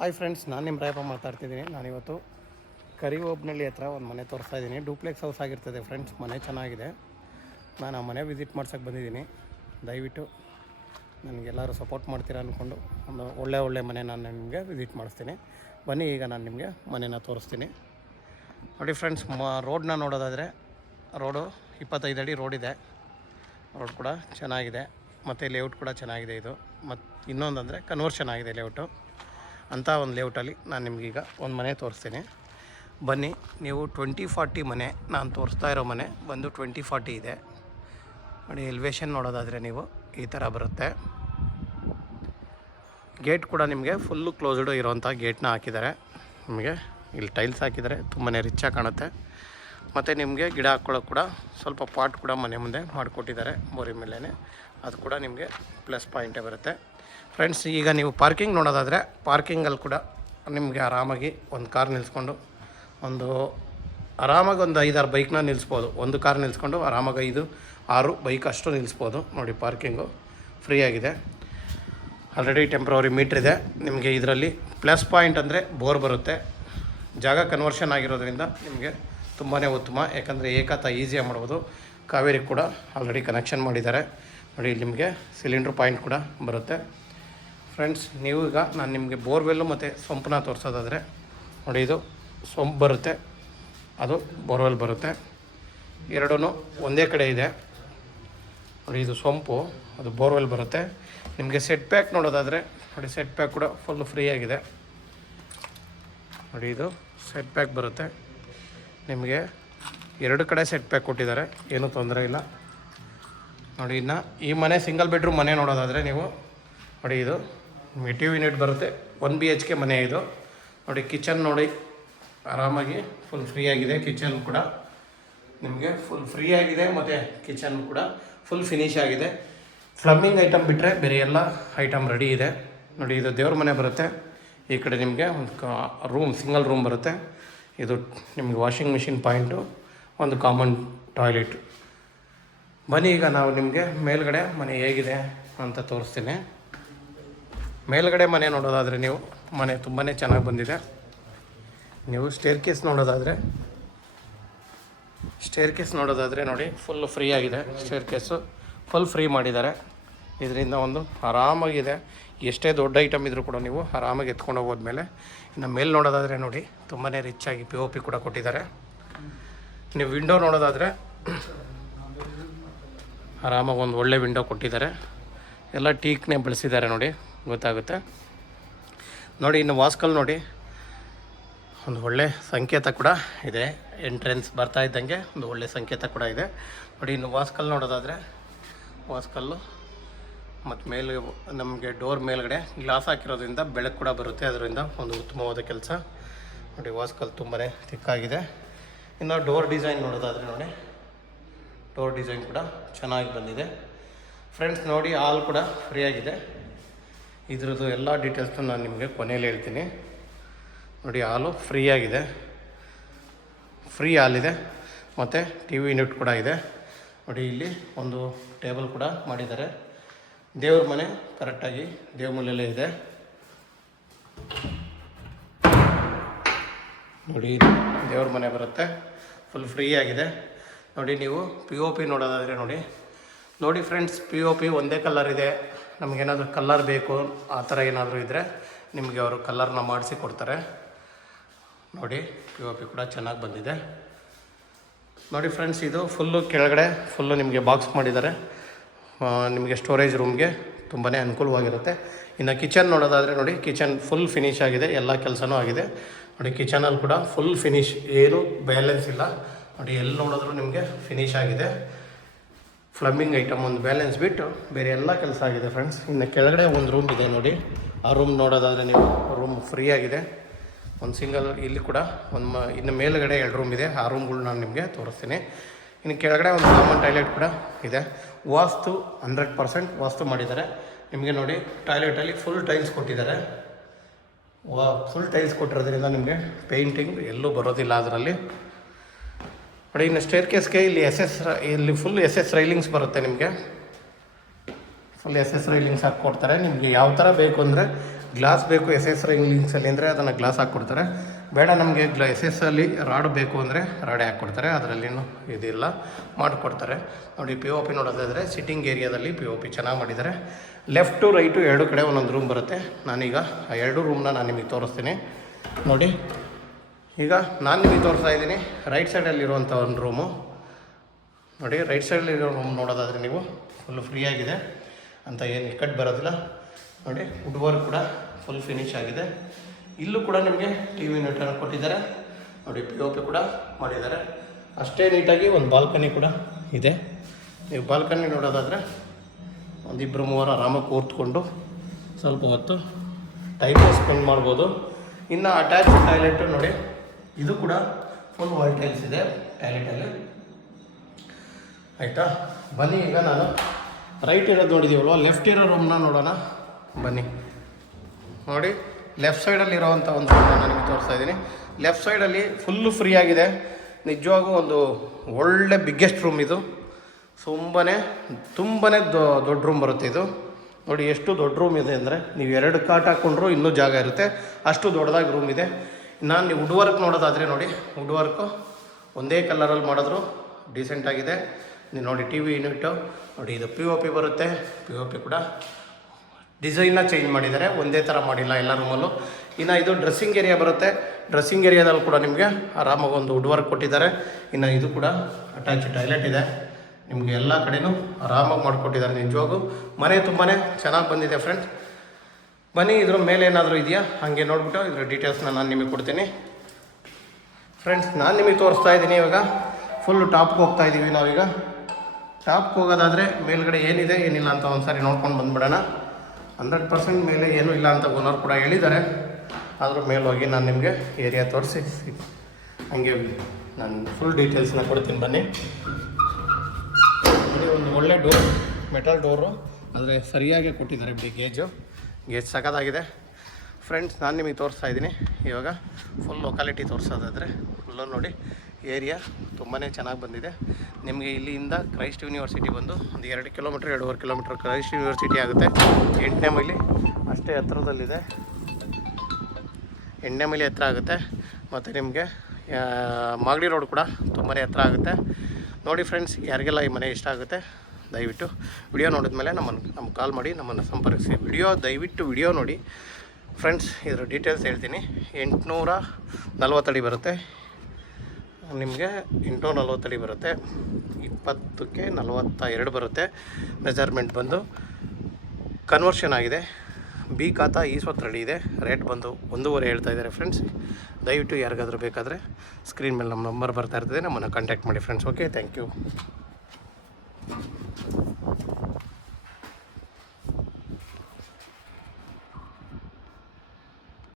Hi friends, ನಾನು ನಿಮ್ಮ ರಾಯಪ್ಪ ಮಾತಾಡ್ತಿದ್ದೀನಿ. ನಾನಿವತ್ತು ಕರಿಒಬ್ನಳ್ಳಿ ಹತ್ರ ಒಂದು ಮನೆ ತೋರಿಸ್ತಾ ಇದ್ದೀನಿ. ಡೂಪ್ಲೆಕ್ಸ್ ಹೌಸ್ ಆಗಿರ್ತದೆ ಫ್ರೆಂಡ್ಸ್. ಮನೆ ಚೆನ್ನಾಗಿದೆ. ನಾನು ಆ ಮನೆ ವಿಸಿಟ್ ಮಾಡ್ಸೋಕ್ಕೆ ಬಂದಿದ್ದೀನಿ. ದಯವಿಟ್ಟು ನನಗೆಲ್ಲರೂ ಸಪೋರ್ಟ್ ಮಾಡ್ತೀರಾ ಅಂದ್ಕೊಂಡು ಒಂದು ಒಳ್ಳೆ ಮನೆ ನಾನು ನಿಮಗೆ ವಿಸಿಟ್ ಮಾಡಿಸ್ತೀನಿ. ಬನ್ನಿ, ಈಗ ನಾನು ನಿಮಗೆ ಮನೆನ ತೋರಿಸ್ತೀನಿ. ನೋಡಿ ಫ್ರೆಂಡ್ಸ್, ರೋಡನ್ನ ನೋಡೋದಾದರೆ ರೋಡು 25 ಅಡಿ ರೋಡ್ ಇದೆ. ರೋಡ್ ಕೂಡ ಚೆನ್ನಾಗಿದೆ ಮತ್ತು ಲೇಔಟ್ ಕೂಡ ಚೆನ್ನಾಗಿದೆ. ಇದು ಮತ್ತು ಇನ್ನೊಂದಂದರೆ ಕನ್ವರ್ಷನ್ ಆಗಿದೆ ಲೇಔಟು. ಅಂಥ ಒಂದು ಲೇಔಟಲ್ಲಿ ನಾನು ನಿಮಗೀಗ ಒಂದು ಮನೆ ತೋರಿಸ್ತೀನಿ. ಬನ್ನಿ. ನೀವು 2040 ಮನೆ, ನಾನು ತೋರಿಸ್ತಾ ಇರೋ ಮನೆ ಬಂದು 2040 ಇದೆ. ನೋಡಿ, ಎಲಿವೇಶನ್ ನೋಡೋದಾದರೆ ನೀವು ಈ ಥರ ಬರುತ್ತೆ. ಗೇಟ್ ಕೂಡ ನಿಮಗೆ ಫುಲ್ಲು ಕ್ಲೋಸ್ಡ್ ಇರೋವಂಥ ಗೇಟ್ನ ಹಾಕಿದ್ದಾರೆ. ನಿಮಗೆ ಇಲ್ಲಿ ಟೈಲ್ಸ್ ಹಾಕಿದ್ದಾರೆ, ತುಂಬಾ ರಿಚ್ಚಾಗಿ ಕಾಣುತ್ತೆ. ಮತ್ತು ನಿಮಗೆ ಗಿಡ ಹಾಕ್ಕೊಳ್ಳೋಕೆ ಕೂಡ ಸ್ವಲ್ಪ ಪಾಟ್ ಕೂಡ ಮನೆ ಮುಂದೆ ಮಾಡಿಕೊಟ್ಟಿದ್ದಾರೆ ಬೋರಿ ಮೇಲೇ. ಅದು ಕೂಡ ನಿಮಗೆ ಪ್ಲಸ್ ಪಾಯಿಂಟೇ ಬರುತ್ತೆ. ಫ್ರೆಂಡ್ಸ್, ಈಗ ನೀವು ಪಾರ್ಕಿಂಗ್ ನೋಡೋದಾದರೆ ಪಾರ್ಕಿಂಗಲ್ಲಿ ಕೂಡ ನಿಮಗೆ ಆರಾಮಾಗಿ ಒಂದು ಕಾರ್ ನಿಲ್ಲಿಸ್ಕೊಂಡು ಆರಾಮಾಗಿ ಒಂದು 5-6 ಬೈಕ್ನ ನಿಲ್ಲಿಸ್ಬೋದು. ಒಂದು ಕಾರ್ ನಿಲ್ಲಿಸ್ಕೊಂಡು ಆರಾಮಾಗಿ 5-6 ಬೈಕ್ ಅಷ್ಟು ನಿಲ್ಲಿಸ್ಬೋದು. ನೋಡಿ, ಪಾರ್ಕಿಂಗು ಫ್ರೀ ಆಗಿದೆ. ಆಲ್ರೆಡಿ ಟೆಂಪ್ರವರಿ ಮೀಟ್ರ್ ಇದೆ. ನಿಮಗೆ ಇದರಲ್ಲಿ ಪ್ಲಸ್ ಪಾಯಿಂಟ್ ಅಂದರೆ ಬೋರ್ ಬರುತ್ತೆ. ಜಾಗ ಕನ್ವರ್ಷನ್ ಆಗಿರೋದ್ರಿಂದ ನಿಮಗೆ ತುಂಬಾ ಉತ್ತಮ. ಯಾಕಂದರೆ ಏಕಾತ ಈಸಿಯಾಗಿ ಮಾಡ್ಬೋದು. ಕಾವೇರಿ ಕೂಡ ಆಲ್ರೆಡಿ ಕನೆಕ್ಷನ್ ಮಾಡಿದ್ದಾರೆ. ನೋಡಿ, ನಿಮಗೆ ಸಿಲಿಂಡ್ರ್ ಪಾಯಿಂಟ್ ಕೂಡ ಬರುತ್ತೆ. ಫ್ರೆಂಡ್ಸ್, ನೀವು ಈಗ ನಾನು ನಿಮಗೆ ಬೋರ್ವೆಲ್ಲು ಮತ್ತು ಸೊಂಪನ್ನ ತೋರಿಸೋದಾದರೆ ನೋಡಿ, ಇದು ಸೊಂಪು ಬರುತ್ತೆ, ಅದು ಬೋರ್ವೆಲ್ ಬರುತ್ತೆ. ಎರಡೂ ಒಂದೇ ಕಡೆ ಇದೆ. ನೋಡಿ, ಇದು ಸೊಂಪು, ಅದು ಬೋರ್ವೆಲ್ ಬರುತ್ತೆ. ನಿಮಗೆ ಸೆಟ್ ಪ್ಯಾಕ್ ನೋಡೋದಾದರೆ ನೋಡಿ, ಸೆಟ್ ಪ್ಯಾಕ್ ಕೂಡ ಫುಲ್ ಫ್ರೀ ಆಗಿದೆ. ನೋಡಿ, ಇದು ಸೆಟ್ ಪ್ಯಾಕ್ ಬರುತ್ತೆ. ನಿಮಗೆ 2 ಕಡೆ ಸೆಟ್ ಪ್ಯಾಕ್ ಕೊಟ್ಟಿದ್ದಾರೆ, ಏನೂ ತೊಂದರೆ ಇಲ್ಲ. ನೋಡಿ, ಇನ್ನು ಈ ಮನೆ ಸಿಂಗಲ್ ಬೆಡ್ರೂಮ್ ಮನೆ ನೋಡೋದಾದರೆ ನೀವು ನೋಡಿ, ಇದು ಟಿವಿ ಯೂನಿಟ್ ಬರುತ್ತೆ. 1 BHK ಮನೆ ಇದು. ನೋಡಿ, ಕಿಚನ್ ನೋಡಿ ಆರಾಮಾಗಿ ಫುಲ್ ಫ್ರೀ ಆಗಿದೆ. ಕಿಚನ್ ಕೂಡ ನಿಮಗೆ ಫುಲ್ ಫ್ರೀ ಆಗಿದೆ ಮತ್ತು ಕಿಚನ್ ಕೂಡ ಫುಲ್ ಫಿನಿಶ್ ಆಗಿದೆ. ಪ್ಲಮ್ಮಿಂಗ್ ಐಟಮ್ ಬಿಟ್ಟರೆ ಬೇರೆ ಎಲ್ಲ ಐಟಮ್ ರೆಡಿ ಇದೆ. ನೋಡಿ, ಇದು ದೇವ್ರ ಮನೆ ಬರುತ್ತೆ. ಈ ಕಡೆ ನಿಮಗೆ ಒಂದು ಸಿಂಗಲ್ ರೂಮ್ ಬರುತ್ತೆ. ಇದು ನಿಮಗೆ ವಾಷಿಂಗ್ ಮಿಷಿನ್ ಪಾಯಿಂಟು, ಒಂದು ಕಾಮನ್ ಟಾಯ್ಲೆಟ್. ಬನ್ನಿ, ಈಗ ನಾವು ನಿಮಗೆ ಮೇಲ್ಗಡೆ ಮನೆ ಹೇಗಿದೆ ಅಂತ ತೋರಿಸ್ತೀನಿ. ಮೇಲ್ಗಡೆ ಮನೆ ನೋಡೋದಾದರೆ ನೀವು ಮನೆ ತುಂಬಾ ಚೆನ್ನಾಗಿ ಬಂದಿದೆ. ನೀವು ಸ್ಟೇರ್ ಕೇಸ್ ನೋಡೋದಾದರೆ ನೋಡಿ, ಫುಲ್ ಫ್ರೀ ಆಗಿದೆ. ಸ್ಟೇರ್ ಕೇಸು ಫುಲ್ ಫ್ರೀ ಮಾಡಿದ್ದಾರೆ. ಇದರಿಂದ ಒಂದು ಆರಾಮಾಗಿದೆ. ಎಷ್ಟೇ ದೊಡ್ಡ ಐಟಮ್ ಇದ್ದರೂ ಕೂಡ ನೀವು ಆರಾಮಾಗಿ ಎತ್ಕೊಂಡು ಹೋಗೋದ್ಮೇಲೆ. ಇನ್ನು ಮೇಲೆ ನೋಡೋದಾದರೆ ನೋಡಿ, ತುಂಬಾ ರಿಚ್ಚಾಗಿ POP ಕೂಡ ಕೊಟ್ಟಿದ್ದಾರೆ. ನೀವು ವಿಂಡೋ ನೋಡೋದಾದರೆ ಆರಾಮಾಗಿ ಒಂದು ಒಳ್ಳೆ ವಿಂಡೋ ಕೊಟ್ಟಿದ್ದಾರೆ. ಎಲ್ಲ ಟೀಕ್ನೇ ಬಳಸಿದ್ದಾರೆ, ನೋಡಿ ಗೊತ್ತಾಗುತ್ತೆ. ನೋಡಿ, ಇನ್ನು ವಾಸ್ಕಲ್ ನೋಡಿ, ಒಂದು ಒಳ್ಳೆ ಸಂಕೇತ ಕೂಡ ಇದೆ. ಎಂಟ್ರೆನ್ಸ್ ಬರ್ತಾ ಇದ್ದಂಗೆ ಒಂದು ಒಳ್ಳೆ ಸಂಕೇತ ಕೂಡ ಇದೆ. ನೋಡಿ, ಇನ್ನು ವಾಸ್ಕಲ್ ನೋಡೋದಾದರೆ ವಾಸ್ಕಲ್ಲು ಮತ್ತು ಮೇಲೆ ನಮಗೆ ಡೋರ್ ಮೇಲ್ಗಡೆ ಗ್ಲಾಸ್ ಹಾಕಿರೋದ್ರಿಂದ ಬೆಳಕು ಕೂಡ ಬರುತ್ತೆ. ಅದರಿಂದ ಒಂದು ಉತ್ತಮವಾದ ಕೆಲಸ. ನೋಡಿ, ವಾಸ್ಕಲ್ ತುಂಬಾ ತಿಕ್ಕಾಗಿದೆ. ಇನ್ನು ಡೋರ್ ಡಿಸೈನ್ ನೋಡೋದಾದರೆ ನೋಡಿ, ಡೋರ್ ಡಿಸೈನ್ ಕೂಡ ಚೆನ್ನಾಗಿ ಬಂದಿದೆ. ಫ್ರೆಂಡ್ಸ್, ನೋಡಿ, ಹಾಲ್ ಕೂಡ ಫ್ರೀ ಆಗಿದೆ. ಇದ್ರದ್ದು ಎಲ್ಲ ಡೀಟೇಲ್ಸ್ನ ನಾನು ನಿಮಗೆ ಕೊನೆಯಲ್ಲಿ ಹೇಳ್ತೀನಿ. ನೋಡಿ, ಹಾಲು ಫ್ರೀ ಆಗಿದೆ, ಫ್ರೀ ಹಾಲಿದೆ ಮತ್ತು TV ಯೂನಿಟ್ ಕೂಡ ಇದೆ. ನೋಡಿ, ಇಲ್ಲಿ ಒಂದು ಟೇಬಲ್ ಕೂಡ ಮಾಡಿದ್ದಾರೆ. ದೇವ್ರ ಮನೆ ಕರೆಕ್ಟಾಗಿ ದೇವ್ರ ಮನೆಯಲ್ಲೇ ಇದೆ. ನೋಡಿ, ದೇವ್ರ ಮನೆ ಬರುತ್ತೆ, ಫುಲ್ ಫ್ರೀ ಆಗಿದೆ. ನೋಡಿ, ನೀವು POP ನೋಡೋದಾದರೆ ನೋಡಿ ಫ್ರೆಂಡ್ಸ್, POP ಒಂದೇ ಕಲರ್ ಇದೆ. ನಮಗೇನಾದರೂ ಕಲ್ಲರ್ ಬೇಕು ಆ ಥರ ಏನಾದರೂ ಇದ್ದರೆ ನಿಮಗೆ ಅವರು ಕಲ್ಲರ್ನ ಮಾಡಿಸಿ ಕೊಡ್ತಾರೆ. ನೋಡಿ, POP ಕೂಡ ಚೆನ್ನಾಗಿ ಬಂದಿದೆ. ನೋಡಿ ಫ್ರೆಂಡ್ಸ್, ಇದು ಫುಲ್ಲು ಕೆಳಗಡೆ ಫುಲ್ಲು ನಿಮಗೆ ಬಾಕ್ಸ್ ಮಾಡಿದ್ದಾರೆ. ನಿಮಗೆ ಸ್ಟೋರೇಜ್ ರೂಮ್ಗೆ ತುಂಬಾ ಅನುಕೂಲವಾಗಿರುತ್ತೆ. ಇನ್ನು ಕಿಚನ್ ನೋಡೋದಾದರೆ ನೋಡಿ, ಕಿಚನ್ ಫುಲ್ ಫಿನಿಶ್ ಆಗಿದೆ, ಎಲ್ಲ ಕೆಲಸನೂ ಆಗಿದೆ. ನೋಡಿ, ಕಿಚನಲ್ಲಿ ಕೂಡ ಫುಲ್ ಫಿನಿಶ್, ಏನೂ ಬ್ಯಾಲೆನ್ಸ್ ಇಲ್ಲ. ನೋಡಿ, ಎಲ್ಲಿ ನೋಡಿದ್ರೂ ನಿಮಗೆ ಫಿನಿಶ್ ಆಗಿದೆ. ಪ್ಲಮ್ಮಿಂಗ್ ಐಟಮ್ ಒಂದು ಬ್ಯಾಲೆನ್ಸ್ ಬಿಟ್ಟು ಬೇರೆ ಎಲ್ಲ ಕೆಲಸ ಆಗಿದೆ ಫ್ರೆಂಡ್ಸ್. ಇನ್ನು ಕೆಳಗಡೆ ಒಂದು ರೂಮ್ ಇದೆ. ನೋಡಿ, ಆ ರೂಮ್ ನೋಡೋದಾದರೆ ನೀವು ರೂಮ್ ಫ್ರೀ ಆಗಿದೆ. ಒಂದು ಸಿಂಗಲ್, ಇಲ್ಲಿ ಕೂಡ ಇನ್ನು ಮೇಲುಗಡೆ 2 ರೂಮ್ ಇದೆ. ಆ ರೂಮ್ಗಳು ನಾನು ನಿಮಗೆ ತೋರಿಸ್ತೀನಿ. ಇನ್ನು ಕೆಳಗಡೆ ಒಂದು ಕಾಮನ್ ಟಾಯ್ಲೆಟ್ ಕೂಡ ಇದೆ. ವಾಸ್ತು 100% ವಾಸ್ತು ಮಾಡಿದ್ದಾರೆ. ನಿಮಗೆ ನೋಡಿ, ಟಾಯ್ಲೆಟಲ್ಲಿ ಫುಲ್ ಟೈಲ್ಸ್ ಕೊಟ್ಟಿದ್ದಾರೆ. ಫುಲ್ ಟೈಲ್ಸ್ ಕೊಟ್ಟಿರೋದ್ರಿಂದ ನಿಮಗೆ ಪೇಂಟಿಂಗ್ ಎಲ್ಲೂ ಬರೋದಿಲ್ಲ ಅದರಲ್ಲಿ. ನೋಡಿ, ಇನ್ನು ಸ್ಟೇರ್ ಕೇಸ್ಗೆ ಇಲ್ಲಿ ಫುಲ್ SS ರೈಲಿಂಗ್ಸ್ ಬರುತ್ತೆ. ನಿಮಗೆ ಫುಲ್ SS ರೈಲಿಂಗ್ಸ್ ಹಾಕಿ ಕೊಡ್ತಾರೆ. ನಿಮಗೆ ಯಾವ ಥರ ಬೇಕು ಅಂದರೆ ಗ್ಲಾಸ್ ಬೇಕು ಎಸ್ ಎಸ್ ಲಿಂಕ್ಸಲ್ಲಿ ಅಂದರೆ ಅದನ್ನು ಗ್ಲಾಸ್ ಹಾಕ್ಕೊಡ್ತಾರೆ. ಬೇಡ ನಮಗೆ ಎಸ್ ಎಸ್ ಅಲ್ಲಿ ರಾಡ್ ಬೇಕು ಅಂದರೆ ರಾಡೇ ಹಾಕ್ಕೊಡ್ತಾರೆ, ಅದರಲ್ಲಿನೂ ಇದಿಲ್ಲ ಮಾಡಿಕೊಡ್ತಾರೆ. ನೋಡಿ ಪಿ ಒ ಪಿ ನೋಡೋದಾದರೆ ಸಿಟ್ಟಿಂಗ್ ಏರಿಯಾದಲ್ಲಿ ಪಿ ಒ ಪಿ ಚೆನ್ನಾಗಿ ಮಾಡಿದ್ದಾರೆ. ಲೆಫ್ಟು ರೈಟು ಎರಡು ಕಡೆ ಒಂದೊಂದು ರೂಮ್ ಬರುತ್ತೆ. ನಾನೀಗ ಆ ಎರಡು ರೂಮ್ನ ನಾನು ನಿಮಗೆ ತೋರಿಸ್ತೀನಿ ನೋಡಿ. ಈಗ ನಾನು ನಿಮಗೆ ತೋರಿಸ್ತಾ ಇದ್ದೀನಿ ರೈಟ್ ಸೈಡಲ್ಲಿರುವಂಥ ಒಂದು ರೂಮು ನೋಡಿ. ರೈಟ್ ಸೈಡಲ್ಲಿರೋ ರೂಮ್ ನೋಡೋದಾದರೆ ನೀವು ಫುಲ್ ಫ್ರೀ ಆಗಿದೆ ಅಂತ ಏನು ಇಕ್ಕಟ್ಟು ಬರೋದಿಲ್ಲ ನೋಡಿ. ವುಡ್ ವರ್ಕ್ ಕೂಡ ಫುಲ್ ಫಿನಿಶ್ ಆಗಿದೆ. ಇಲ್ಲೂ ಕೂಡ ನಿಮಗೆ ಟಿ ವಿ ಯೂನಿಟನ್ನು ಕೊಟ್ಟಿದ್ದಾರೆ ನೋಡಿ. ಪಿ ಒ ಪಿ ಕೂಡ ಮಾಡಿದ್ದಾರೆ. ಅಷ್ಟೇ ನೀಟಾಗಿ ಒಂದು ಬಾಲ್ಕನಿ ಕೂಡ ಇದೆ. ನೀವು ಬಾಲ್ಕನಿ ನೋಡೋದಾದರೆ ಒಂದಿಬ್ಬರು ಮೂವರು ಆರಾಮಾಗಿ ಕೂತ್ಕೊಂಡು ಸ್ವಲ್ಪ ಹೊತ್ತು ಟೈಮ್ ಸ್ಪೆಂಡ್ ಮಾಡ್ಬೋದು. ಇನ್ನು ಅಟ್ಯಾಚ್ ಟಾಯ್ಲೆಟು ನೋಡಿ, ಇದು ಕೂಡ ಫುಲ್ ವಾಲ್ ಟೈಲ್ಸ್ ಇದೆ ಟಾಯ್ಲೆಟಲ್ಲಿ, ಆಯಿತಾ. ಬನ್ನಿ ಈಗ ನಾನು ರೈಟ್ ಇರೋದು ನೋಡಿದ್ದೀವಲ್ವ, ಲೆಫ್ಟ್ ಇರೋ ರೂಮ್ನ ನೋಡೋಣ ಬನ್ನಿ. ನೋಡಿ ಲೆಫ್ಟ್ ಸೈಡಲ್ಲಿರೋವಂಥ ಒಂದು ರೂಮ್ನ ನನಗೆ ತೋರಿಸ್ತಾ ಇದ್ದೀನಿ. ಲೆಫ್ಟ್ ಸೈಡಲ್ಲಿ ಫುಲ್ಲು ಫ್ರೀ ಆಗಿದೆ. ನಿಜವಾಗೂ ಒಂದು ಒಳ್ಳೆ ಬಿಗ್ಗೆಸ್ಟ್ ರೂಮ್ ಇದು. ತುಂಬಾ ದೊಡ್ಡ ರೂಮ್ ಬರುತ್ತೆ ಇದು ನೋಡಿ. ಎಷ್ಟು ದೊಡ್ಡ ರೂಮ್ ಇದೆ ಅಂದರೆ ನೀವು 2 ಕಾಟ್ ಹಾಕ್ಕೊಂಡ್ರೂ ಇನ್ನೂ ಜಾಗ ಇರುತ್ತೆ, ಅಷ್ಟು ದೊಡ್ಡದಾಗಿ ರೂಮ್ ಇದೆ. ನಾನು ನೀವು ವುಡ್ ವರ್ಕ್ ನೋಡೋದಾದರೆ ನೋಡಿ, ವುಡ್ ವರ್ಕು ಒಂದೇ ಕಲರಲ್ಲಿ ಮಾಡಿದ್ರು ಡೀಸೆಂಟಾಗಿದೆ. ನೀವು ನೋಡಿ ಟಿ ವಿ ಯೂನಿಟ್ಟು ನೋಡಿ, ಇದು ಪಿ ಒ ಪಿ ಬರುತ್ತೆ. ಪಿ ಒ ಪಿ ಕೂಡ ಡಿಸೈನ್ನ ಚೇಂಜ್ ಮಾಡಿದ್ದಾರೆ, ಒಂದೇ ಥರ ಮಾಡಿಲ್ಲ ಎಲ್ಲ ರೂಮಲ್ಲೂ. ಇನ್ನು ಇದು ಡ್ರೆಸ್ಸಿಂಗ್ ಏರಿಯಾ ಬರುತ್ತೆ. ಡ್ರೆಸ್ಸಿಂಗ್ ಏರಿಯಾದಲ್ಲಿ ಕೂಡ ನಿಮಗೆ ಆರಾಮಾಗಿ ಒಂದು ವುಡ್ ವರ್ಕ್ ಕೊಟ್ಟಿದ್ದಾರೆ. ಇನ್ನು ಇದು ಕೂಡ ಅಟ್ಯಾಚ್ ಟಾಯ್ಲೆಟ್ ಇದೆ. ನಿಮಗೆ ಎಲ್ಲ ಕಡೆಯೂ ಆರಾಮಾಗಿ ಮಾಡಿಕೊಟ್ಟಿದ್ದಾರೆ. ನಿಜವಾಗೂ ಮನೆ ತುಂಬಾ ಚೆನ್ನಾಗಿ ಬಂದಿದೆ ಫ್ರೆಂಡ್ಸ್. ಬನ್ನಿ ಇದ್ರ ಮೇಲೆ ಏನಾದರೂ ಇದೆಯಾ ಹಾಗೆ ನೋಡಿಬಿಟ್ಟು ಇದರ ಡೀಟೇಲ್ಸ್ನ ನಾನು ನಿಮಗೆ ಕೊಡ್ತೀನಿ ಫ್ರೆಂಡ್ಸ್. ನಾನು ನಿಮಗೆ ತೋರಿಸ್ತಾ ಇದ್ದೀನಿ. ಇವಾಗ ಫುಲ್ಲು ಟಾಪ್ಗೆ ಹೋಗ್ತಾ ಇದ್ದೀವಿ ನಾವೀಗ. ಟಾಪ್ಗೆ ಹೋಗೋದಾದರೆ ಮೇಲ್ಗಡೆ ಏನಿದೆ ಏನಿಲ್ಲ ಅಂತ ಒಂದು ಸಾರಿ ನೋಡ್ಕೊಂಡು ಬಂದುಬಿಡೋಣ. 100% ಮೇಲೆ ಏನೂ ಇಲ್ಲ ಅಂತ ಓನರ್ ಕೂಡ ಹೇಳಿದ್ದಾರೆ. ಆದರೂ ಮೇಲೆ ಹೋಗಿ ನಾನು ನಿಮಗೆ ಏರಿಯಾ ತೋರಿಸಿ ಹಾಗೆ ನಾನು ಫುಲ್ ಡೀಟೇಲ್ಸ್ನ ಕೊಡ್ತೀನಿ ಬನ್ನಿ. ಇದು ಒಂದು ಒಳ್ಳೆ ಡೋರ್, ಮೆಟಲ್ ಡೋರು, ಆದರೆ ಸರಿಯಾಗಿ ಕೊಟ್ಟಿದ್ದಾರೆ. ಗೇಜ್ ಸಖತ್ತಾಗಿದೆ ಫ್ರೆಂಡ್ಸ್. ನಾನು ನಿಮಗೆ ತೋರಿಸ್ತಾ ಇದ್ದೀನಿ ಇವಾಗ ಫುಲ್ ಲೊಕಾಲಿಟಿ ತೋರಿಸೋದಾದರೆ ಫುಲ್ಲು ನೋಡಿ. ಏರಿಯಾ ತುಂಬಾ ಚೆನ್ನಾಗಿ ಬಂದಿದೆ. ನಿಮಗೆ ಇಲ್ಲಿಂದ ಕ್ರೈಸ್ಟ್ ಯೂನಿವರ್ಸಿಟಿ ಬಂದು ಒಂದು 2 ಕಿಲೋಮೀಟ್ರ್ 2.5 ಕಿಲೋಮೀಟ್ರ್ ಕ್ರೈಸ್ಟ್ ಯೂನಿವರ್ಸಿಟಿ ಆಗುತ್ತೆ. 8ನೇ ಮೈಲಿ ಅಷ್ಟೇ ಹತ್ತಿರದಲ್ಲಿದೆ. 8ನೇ ಮೈಲಿ ಹತ್ತಿರ ಆಗುತ್ತೆ. ಮತ್ತು ನಿಮಗೆ ಮಾಗಡಿ ರೋಡ್ ಕೂಡ ತುಂಬಾ ಹತ್ತಿರ ಆಗುತ್ತೆ ನೋಡಿ ಫ್ರೆಂಡ್ಸ್. ಯಾರಿಗೆಲ್ಲ ಈ ಮನೆ ಇಷ್ಟ ಆಗುತ್ತೆ ದಯವಿಟ್ಟು ವಿಡಿಯೋ ನೋಡಿದ್ಮೇಲೆ ನಮಗೆ ಕಾಲ್ ಮಾಡಿ, ನಮ್ಮನ್ನು ಸಂಪರ್ಕಿಸಿ. ದಯವಿಟ್ಟು ವಿಡಿಯೋ ನೋಡಿ ಫ್ರೆಂಡ್ಸ್. ಇದರ ಡೀಟೇಲ್ಸ್ ಹೇಳ್ತೀನಿ. 840 ಅಡಿ ಬರುತ್ತೆ ನಿಮಗೆ. 840 ಅಡಿ ಬರುತ್ತೆ. 20ಕ್ಕೆ 42 ಬರುತ್ತೆ ಮೆಜರ್ಮೆಂಟ್ ಬಂದು. ಕನ್ವರ್ಷನ್ ಆಗಿದೆ. ಬಿ ಖಾತಾ 20 ಅಡಿ ಇದೆ. ರೇಟ್ ಬಂದು 1.5 ಹೇಳ್ತಾ ಇದ್ದಾರೆ ಫ್ರೆಂಡ್ಸ್. ದಯವಿಟ್ಟು ಯಾರಿಗಾದರೂ ಬೇಕಾದರೆ ಸ್ಕ್ರೀನ್ ಮೇಲೆ ನಮ್ಮ ನಂಬರ್ ಬರ್ತಾ ಇರ್ತದೆ, ನಮ್ಮನ್ನು ಕಾಂಟ್ಯಾಕ್ಟ್ ಮಾಡಿ ಫ್ರೆಂಡ್ಸ್. Okay, thank you.